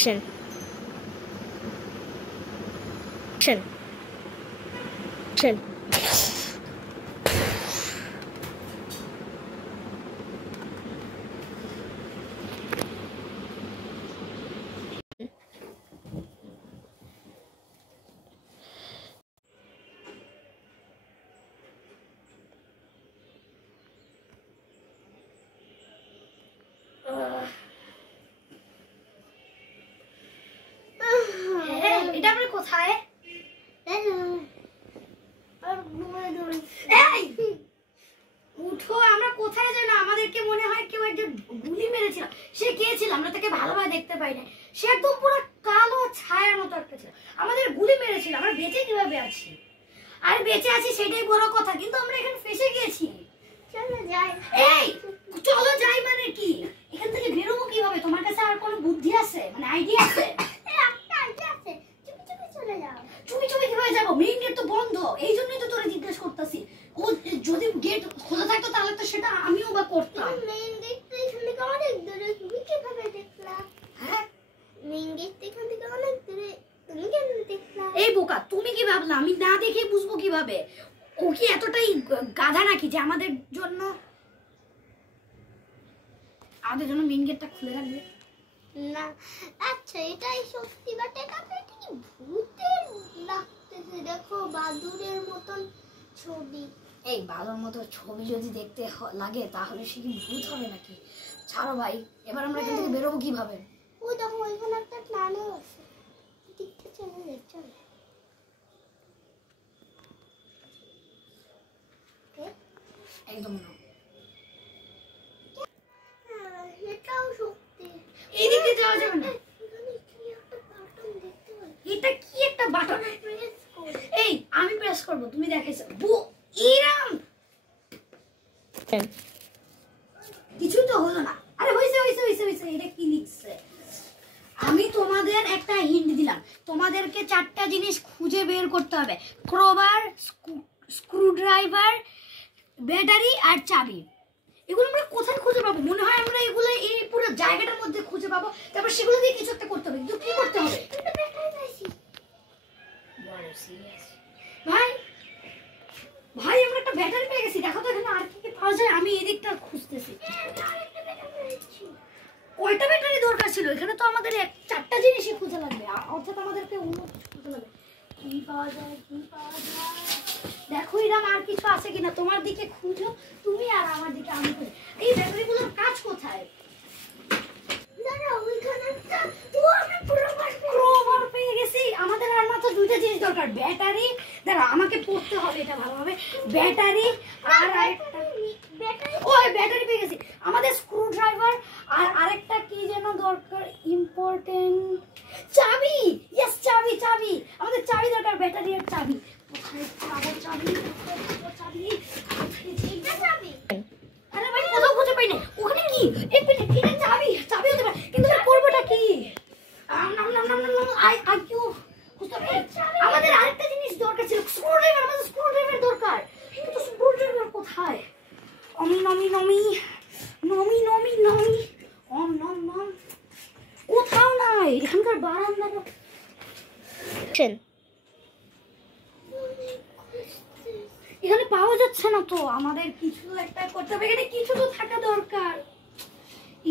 Action. Action. Action. এটা আমরা কোথায়? উঠো, আমরা কোথায় যেন? আমাদেরকে মনে হয় কেউ একজন গুলি মেরেছিল। সে কে ছিল? আমরা তাকে ভালোভাবে দেখতে পাই না। সে একদম পুরো কালো ছায়ার মতো একটা ছিল। আমাদের গুলি মেরেছিল। আমরা বেঁচে কিভাবে আছি? আর বেঁচে আছি সেটাই বড় কথা, কিন্তু আমরা এখানে ফেসে গিয়েছি। চলো যাই। এই চলো যাই মানে কি? এখান থেকে বেরোবো কিভাবে? তোমার কাছে আর কোনো বুদ্ধি আছে, মানে আইডিয়া আছে? চুপি চুপি কিভাবে যাবো? মেইন গেট তো বন্ধ, এই জন্যই তো তোরে জিজ্ঞেস করতেছি। ও যদি গেট খোলা থাকতো তাহলে তো সেটা আমিও বা করতাম। মেইন গেট তো এখান থেকে অনেক দূরে, তুমি কিভাবে দেখলা? হ্যাঁ, মেইন গেট এখান থেকে অনেক দূরে, তুমি কেমনে দেখলা? এই বোকা, তুমি কি ভাবলা আমি না দেখে বুঝবো কিভাবে? ও কি এতটাই গাধা নাকি যে আমাদের জন্য মেইন গেটটা খুলে রাখবে? না, আচ্ছা এটাই সত্যি, বাট এটা কি ভূতের লাগতেছে? দেখো বাদুড়ের মতন ছবি। এই বাদুর মতো ছবি যদি দেখতে লাগে তাহলে সে কি ভূত হবে নাকি? ছাড়ো ভাই, এবার আমরা এখান থেকে বেরোবো কিভাবে? ওই দেখো ওইখানে একটা প্ল্যানও আছে, দেখতে চলে যাই। চলো একদম না, এটাও সত্যি। এদিকে যাওয়া যাবে না। এটা কি একটা বাটন? এই আমি প্রেস করব, তুমি দেখাইছো এরাম কিছু তো হলো না। আরে হইছে হইছে হইছে হইছে। এটা কি লিখছে? আমি তোমাদের একটা হিন্ট দিলাম, তোমাদেরকে 4টা জিনিস খুঁজে বের করতে হবে: ক্রোবার, স্ক্রুড্রাইভার, ব্যাটারি আর চাবি। এগুলো আমরা কোথায় খুঁজে পাবো? মনে হয় আমরা এগুলো এই পুরো জায়গাটার মধ্যে খুঁজে পাবো, তারপর সেগুলো দিয়ে কিছু একটা করতে হবে। কিন্তু কি করতে হবে? ভাই ভাই আমরা একটা ব্যাটারি পেয়ে গেছি। দেখো তো এখানে আর কি কি পাওয়া যায়। আমি এই দিকটা খুঁজতেছি। কয়টা ব্যাটারি দরকার ছিল? এখানে তো আমাদের 4টা জিনিসই খুঁজে লাগবে, অর্থাৎ আমাদেরকে অন্য কিছু খুঁজে লাগবে। কি পাওয়া যায়, কি পাওয়া যায়? দেখো এরকম আর কিছু আছে কিনা। তোমার দিকে খুঁজো তুমি, আর আমার দিকে আমি খুঁজি। এই ব্যাটারিগুলোর কাজ কোথায়? আমাদের আর মাত্র 2টা জিনিস দরকার, ব্যাটারি। দাঁড়া আমাকে পড়তে হবে এটা ভালোভাবে। ব্যাটারি আর ব্যাটারি পেয়ে গেছি। আমাদের স্ক্রু ড্রাইভার আর আরেকটা কি যেন দরকার, ইম্পর্টেন্ট চাবি। ইয়েস, চাবি চাবি। আমাদের চাবি দরকার, ব্যাটারি আর চাবি। কোথায় পাবো চাবি? আরে ভাই কোথাও খুঁজে পাই না। ওখানে কি? এক মিনিট, এটা চাবি। চাবি হতে পারে, কিন্তু করবোটা কি? আমাদের আরেকটা জিনিস দরকার ছিল, স্ক্রুড্রাইভার। আমাদের স্ক্রুড্রাইভার দরকার, কিন্তু স্ক্রুড্রাইভার কোথায়? নমি নমি নমি নমি নমি নমি অম নম নম। কোথাও নাই। এখানকার বারান্দা এখানে পাওয়া যাচ্ছে না তো। আমাদের কিছু একটা করতে হবে, এখানে কিছু তো থাকা দরকার।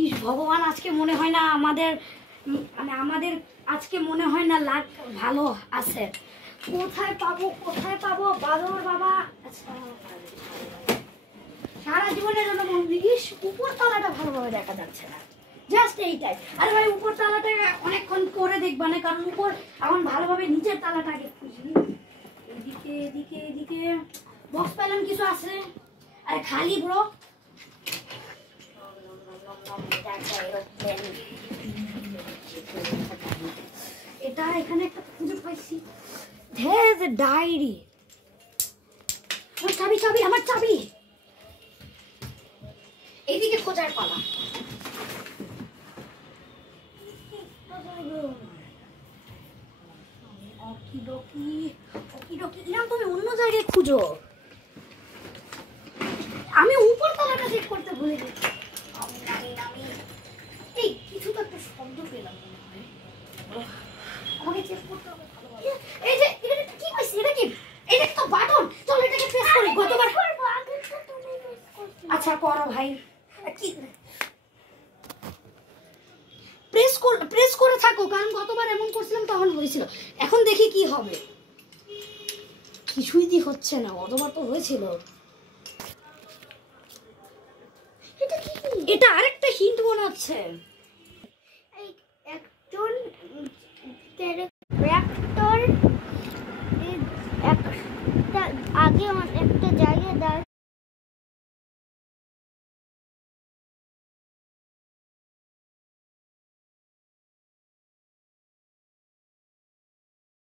ইস ভগবান, আজকে মনে হয় না আমাদের আজকে মনে হয় না লাক ভালো আছে। কোথায় পাবো, কোথায় পাবো? বাদর বাবা। আচ্ছা, সারা জীবনের জন্য ইস উপর তলাটা ভালোভাবে দেখা যাচ্ছে না, জাস্ট এইটাই। আরে ভাই উপর তালাটা অনেকক্ষণ করে দেখবা না, কারণ উপর এখন ভালোভাবে নিচের তালাটা আগে খুঁজি। এদিকে এদিকে এদিকে বক্স পেলাম, কিছু আছে? আরে খালি ব্রো। এটা এখানে একটা খুঁজে পাইছি, ডায়েরি। আমার চাবি চাবি, আমার চাবি। এইদিকে খোঁজার পালা। তুমি অন্য জায়গায় খুঁজো, আমি উপর তলাটা চেক করতে ভুলে গেছি। এই কিছু তো একটা শব্দ পেলাম মনে হয়। করো ভাই, কি প্রেস করে থাকো, কারণ গতবার এমন করছিলাম তখন হয়েছিল। এখন দেখি কি হবে। কিছুই দি হচ্ছে না, গতবার তো হয়েছিল। এটা কি? এটা আরেকটা হিন্ট মনে হচ্ছে। এই একজন ক্যারেক্টার একটা আগে